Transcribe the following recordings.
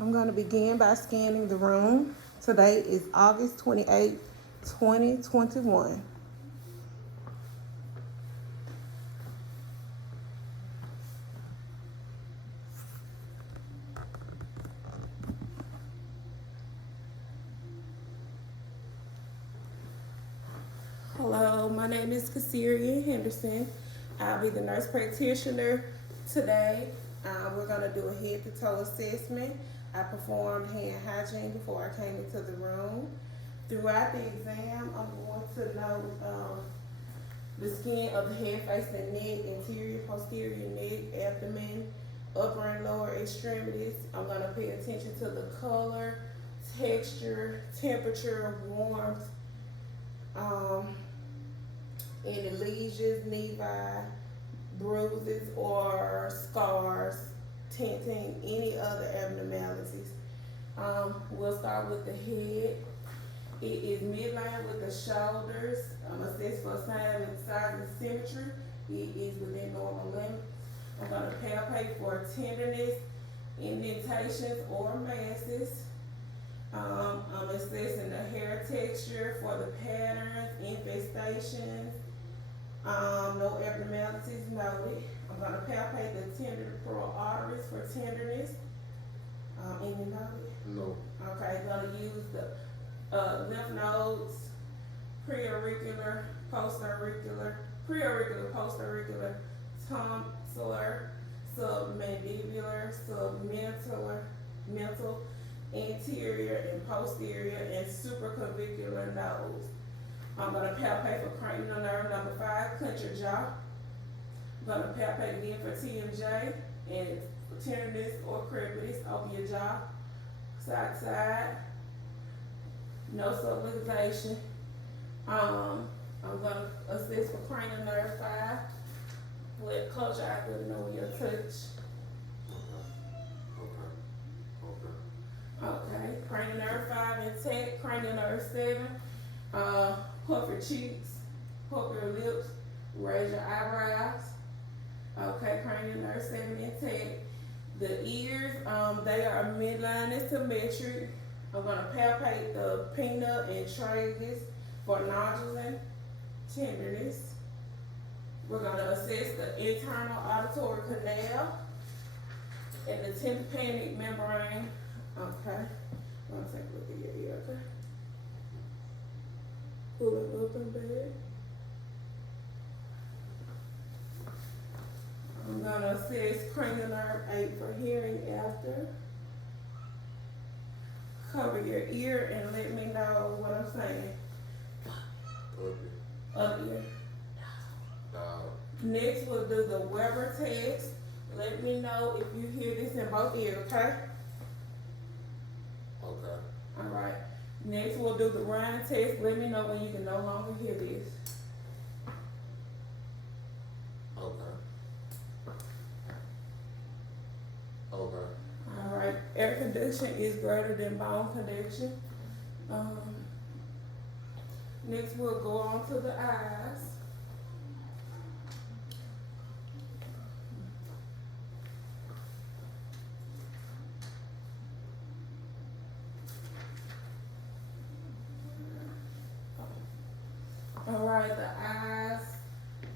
I'm going to begin by scanning the room. Today is August 28, 2021. Hello, my name is Cassiria Henderson. I'll be the nurse practitioner today. We're going to do a head to toe assessment. I performed hand hygiene before I came into the room. Throughout the exam, I'm going to note the skin of the head, face, and neck, interior, posterior neck, abdomen, upper and lower extremities. I'm going to pay attention to the color, texture, temperature, warmth, any lesions, nevi, bruises, or scars, tinting, any other abnormalities. We'll start with the head. It is midline with the shoulders. Assess for size and symmetry. It is within normal limits. I'm going to palpate for tenderness, indentations, or masses. I'm assessing the hair texture for the patterns, infestations, no abnormalities noted. I'm going to palpate the temporal arteries for tenderness. Any noted? No. Okay, going to use the lymph nodes, preauricular, postericular, tonsillar, submandibular, submental, mental, anterior and posterior, and supraclavicular nodes. I'm going to palpate for cranial nerve number 5, clench your jaw. I'm going to palpate again for TMJ and tenderness or crepitus, open your jaw, side to side. No subluxation. I'm gonna assess for cranial nerve 5. Close your eyes, let me know when you'll touch. Okay. Cranial nerve 5 intact. Cranial nerve 7. Puff your cheeks, puff your lips, raise your eyebrows. Okay, cranial nerve 7 intact. The ears, they are midline and symmetric. I'm going to palpate the pinna and tragus for nodules and tenderness. We're going to assess the internal auditory canal and the tympanic membrane. Okay. I'm going to take a look at your ear, okay? Pull it up and back. I'm going to assess cranial nerve 8 for hearing after. Cover your ear and let me know what I'm saying. Up ear. Next, we'll do the Weber test. Let me know if you hear this in both ears, okay? Okay. All right. Next, we'll do the Ryan test. Let me know when you can no longer hear this. Okay. Okay. All right. Air conduction is greater than bone conduction. Next, we'll go on to the eyes. All right, the eyes,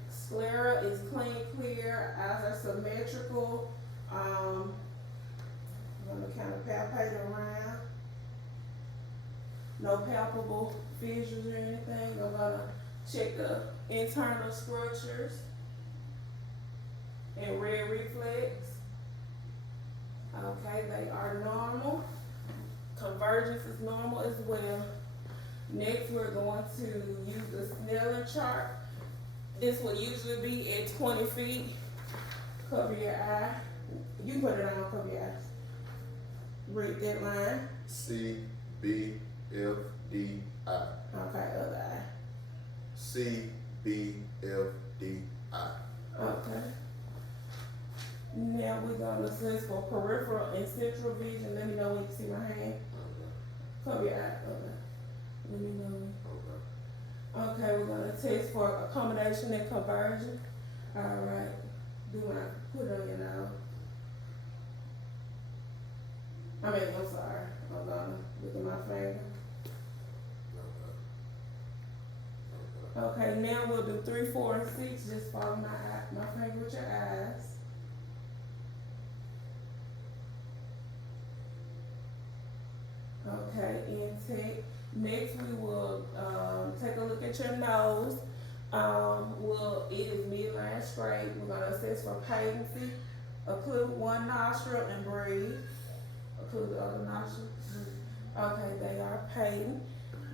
sclera is clean, clear, eyes are symmetrical. I'm gonna kind of palpate around. No palpable fissures or anything. I'm gonna check the internal structures and red reflex. Okay, they are normal. Convergence is normal as well. Next, we're going to use the Snellen chart. This will usually be at 20 feet. Cover your eye. You put it on, cover your eyes. Read that line. C B F D I. Okay, other eye. C B F D I. Okay. Now we're gonna assess for peripheral and central vision. Let me know when you see my hand. Cover your eye. Okay. Let me know. Okay, we're gonna test for accommodation and conversion. All right. Do I put it on your nose? I'm sorry. I'm gonna look at my finger. Okay, now we'll do 3, 4, and 6. Just follow my finger with your eyes. Okay, intake. Next, we will take a look at your nose. It is midline straight. We're gonna assess for patency. Occlude one nostril and breathe. Occlude the other nostril. Okay, they are patent.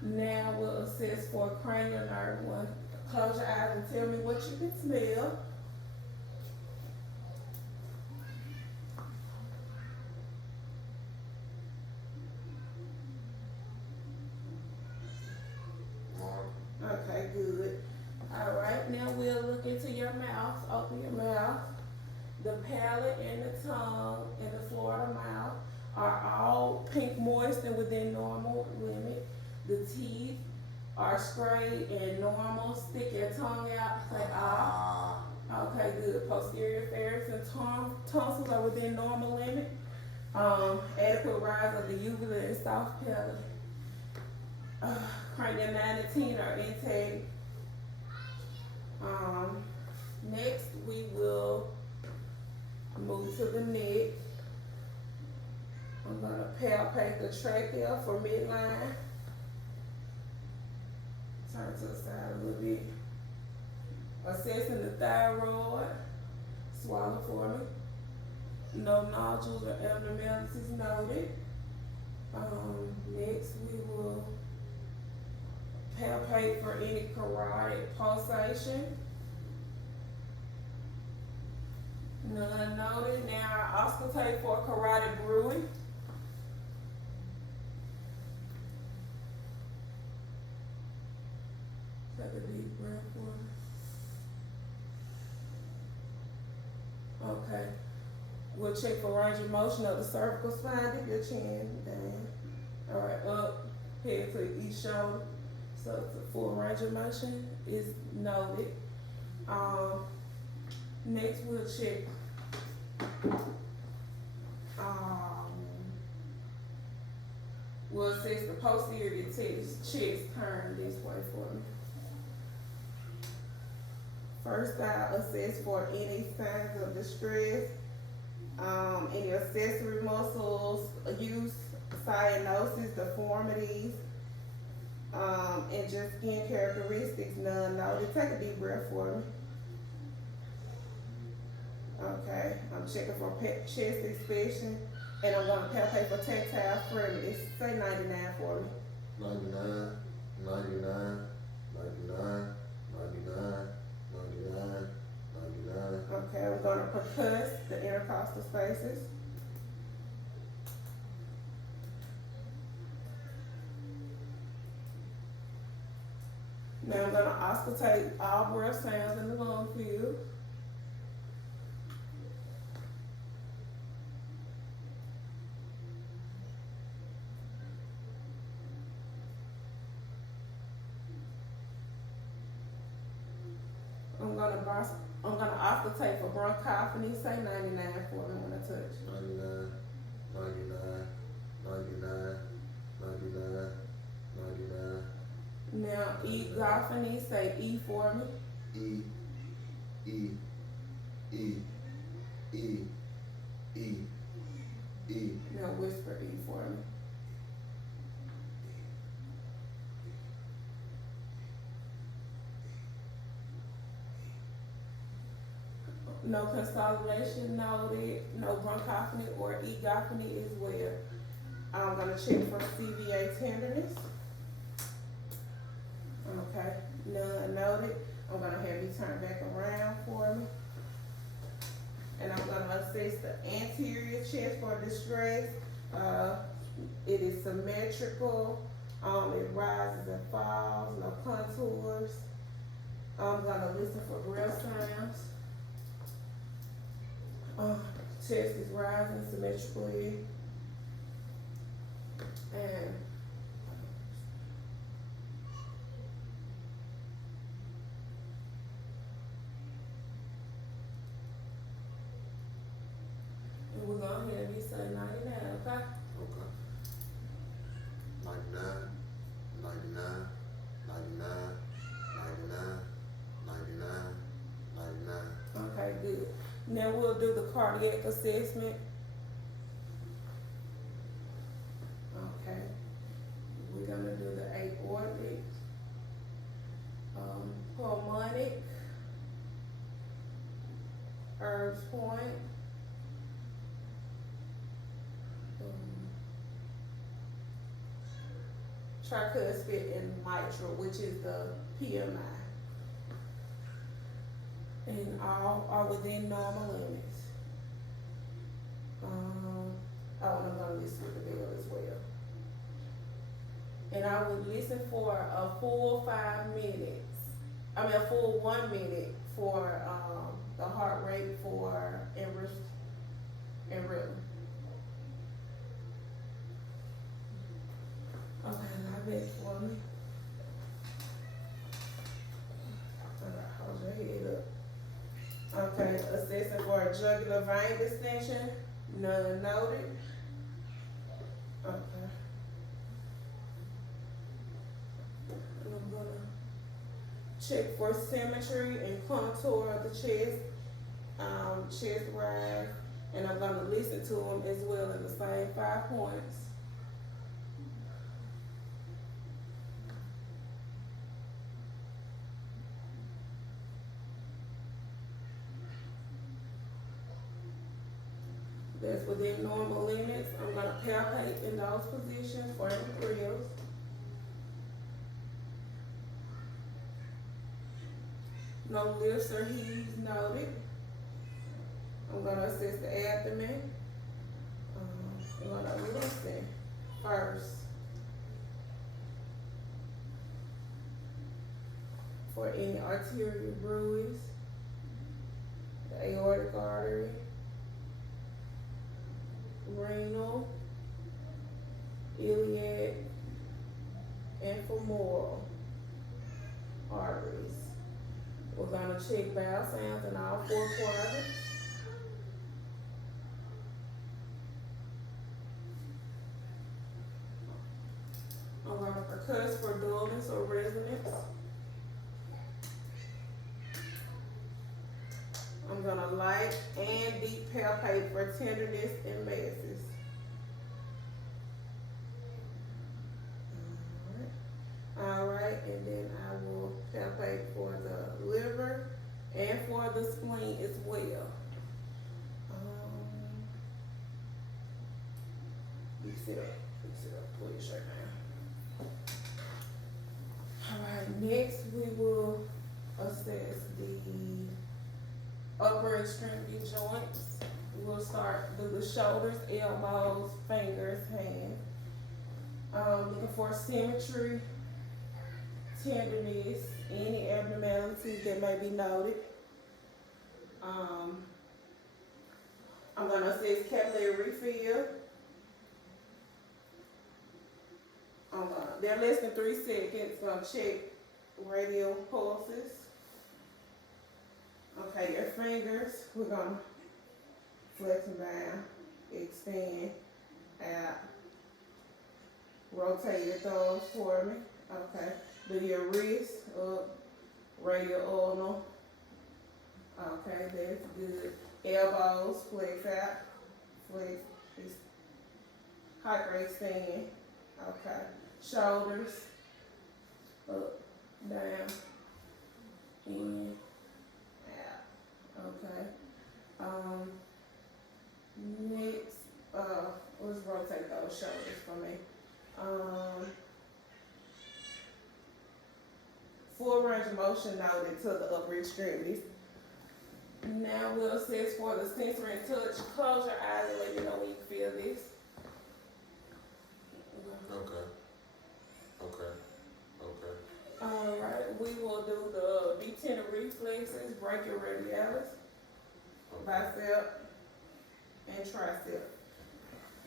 Now we'll assess for cranial nerve one. Close your eyes and tell me what you can smell. Okay, good. All right, now we'll look into your mouth. Open your mouth. The palate and the tongue and the floor of the mouth are all pink moist and within normal limit. The teeth are straight and normal. Stick your tongue out. Say ah. Okay, good. Posterior pharynx and tonsils are within normal limit. Adequate rise of the uvula and soft palate. Cranial 9 and 10 are intact. Next, we will move to the neck. I'm gonna palpate the trachea for midline. Turn to the side a little bit. Assessing the thyroid. Swallow for me. No nodules or abnormalities noted. Next, we will palpate for any carotid pulsation. None noted. Now auscultate for carotid bruit. Take a deep breath for me. Okay. We'll check for range of motion of the cervical spine. Dip your chin down. All right, up, head to each shoulder. So it's a full range of motion is noted. Next we'll check we'll assess the posterior chest turn this way for me. First, I'll assess for any signs of distress, any accessory muscles use, cyanosis, deformities, and just skin characteristics, none noted. Take a deep breath for me. Okay, I'm checking for chest expansion, and I'm going to palpate for tactile firmness. Say 99 for me. 99, 99, 99, 99, 99, 99. Okay, I'm going to percuss the intercostal spaces. Now I'm going to auscultate all breath sounds in the lung field. I'm gonna auscultate for bronchophony. Say 99 for me when I touch. 99, 99, 99, 99, 99. Now egophony. Say E for me. E, E, E, E, E, E. Now whisper E for me. No consolidation noted, no bronchophony or egophony as well. I'm gonna check for CVA tenderness. Okay, none noted. I'm gonna have you turn back around for me. And I'm gonna assess the anterior chest for distress. It is symmetrical. It rises and falls, no contours. I'm gonna listen for breath sounds. Chest is rising symmetrically, and we're going to have you say 99, okay? Now we'll do the cardiac assessment. Okay. We're gonna do the aortic, pulmonic, Herb's Point, tricuspid and mitral, which is the PMI. And all are within normal limits. I'm gonna listen with the bill as well. And I would listen for a full 5 minutes. A full 1 minute for the heart rate for and rhythm. Okay, now back for me. Alright, hold your head up. Okay, assessing for a jugular vein distension, none noted. Okay. And I'm gonna check for symmetry and contour of the chest, chest rise, and I'm gonna listen to them as well in the same 5 points. That's within normal limits. I'm gonna palpate in those positions for any grills. No lifts or heaves noted. I'm gonna assess the abdomen. I'm gonna listen first for any arterial bruise, the aortic artery, renal, iliac, and femoral arteries. We're gonna check bowel sounds in all 4 quadrants. I'm gonna percuss for dullness or resonance. I'm gonna light and deep palpate for tenderness and masses. Alright, and then I will palpate for the liver and for the spleen as well. You sit up, pull your shirt down. Alright, next we will assess the upper extremity joints. We'll start with the shoulders, elbows, fingers, hands. Looking for symmetry, tenderness, any abnormalities that may be noted. I'm gonna assess capillary refill. They're less than 3 seconds. Gonna check radial pulses. Okay, your fingers, we're gonna flex them down, extend, out. Rotate your thumbs for me. Okay. Do your wrist up, radial ulnar. Okay, that's good. Elbows, flex out, flex, hyper extend. Okay. Shoulders, up, down, in, out. Okay. Next, let's rotate those shoulders for me. Full range of motion noted to the upper extremities. Now we'll assess for the sensory and touch. Close your eyes and let me know when you feel this. Okay. Alright, we will do the B10 reflexes, brachioradialis, bicep, and tricep.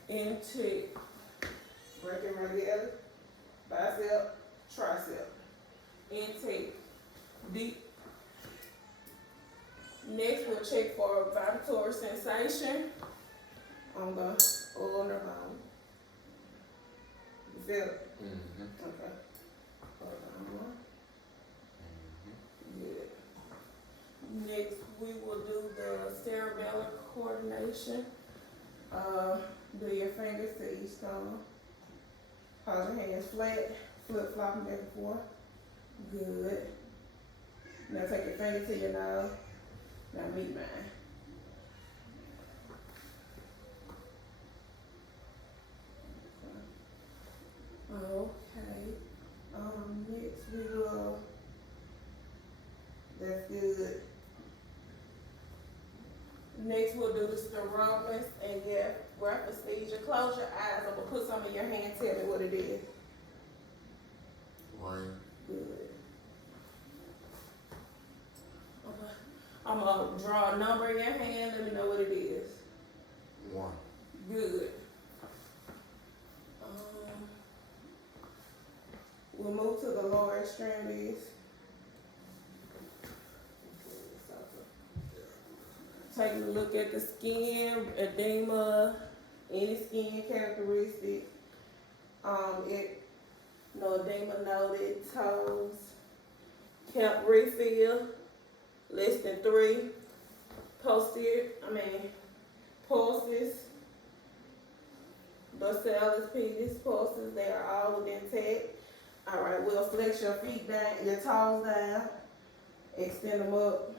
Intake, brachioradialis, bicep, tricep. Intake, deep. Next, we'll check for vibratory sensation on the ulnar bone. You feel it? Mm-hmm. Okay. Hold on. Good. Next, we will do the cerebellum coordination. Do your fingers to each thumb. Hold your hands flat, flip flopping back and forth. Good. Now take your finger to your nose. Now meet mine. Okay. Next we will. That's good. Next we'll do the spirometers and your breath procedure. Close your eyes. I'm gonna put some in your hand. Tell me what it is. Rain. Good. Okay. I'm gonna draw a number in your hand. Let me know what it is. 1. Good. We'll move to the lower extremities. Taking a look at the skin, edema, any skin characteristics. No edema noted, toes, camp refill, less than 3, pulses, dorsalis, pedis, pulses, they are all within intact. Alright, we'll flex your feet down, your toes down, extend them up.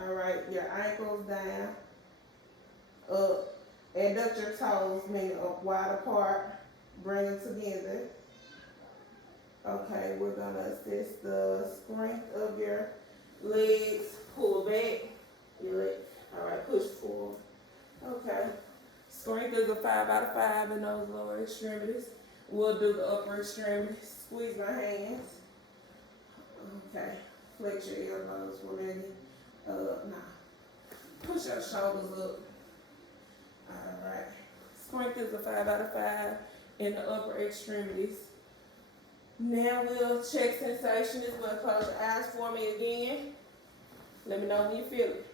Alright, your ankles down, up, adduct your toes, meaning up wide apart, bring them together. Okay, we're gonna assess the strength of your legs, pull back, your leg, alright, push forward. Okay, strength is a 5 out of 5 in those lower extremities. We'll do the upper extremities, squeeze my hands. Okay, flex your elbows, we're ready. Push your shoulders up. Alright. Strength is a 5 out of 5 in the upper extremities. Now we'll check sensation as well. Close your eyes for me again. Let me know when you feel it.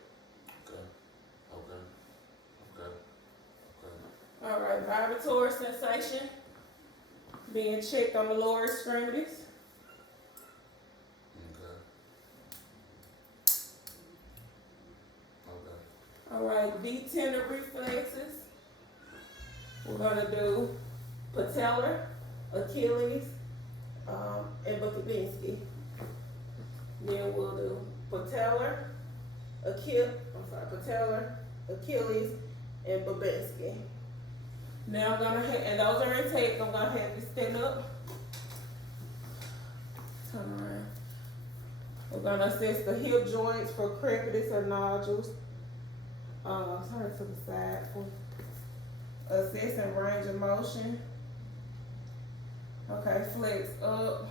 Okay. Alright, vibratory sensation. Being checked on the lower extremities. Alright, deep tender reflexes. We're gonna do patellar, Achilles, and Bukabinsky. Then we'll do patellar, Achilles, and Babinski. Now I'm gonna and those are in tape. I'm gonna have you stand up. Turn around. We're gonna assess the hip joints for crepitus or nodules. Turn to the side for assessing range of motion. Okay, flex up,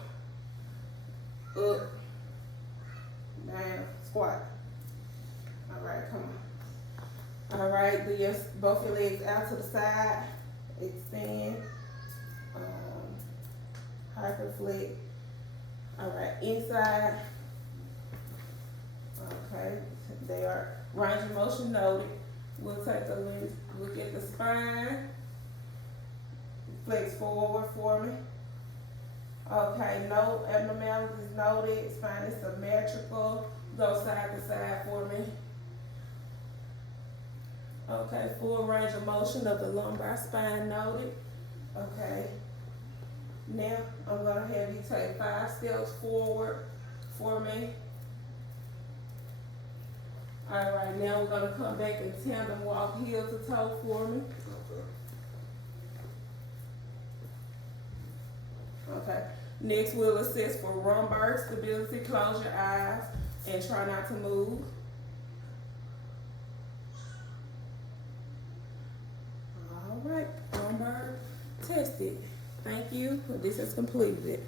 down, squat. Alright, come on. Alright, do both your legs out to the side, extend, hyperflex. Alright, inside. Okay, they are range of motion noted. We'll take a look at the spine. Flex forward for me. Okay, no abnormalities noted. Spine is symmetrical. Go side to side for me. Okay, full range of motion of the lumbar spine noted. Okay. Now I'm gonna have you take 5 steps forward for me. Alright, now we're gonna come back and tandem walk heel to toe for me. Okay. Next we'll assess for lumbar stability. Close your eyes and try not to move. Alright, lumbar tested. Thank you. This is completed.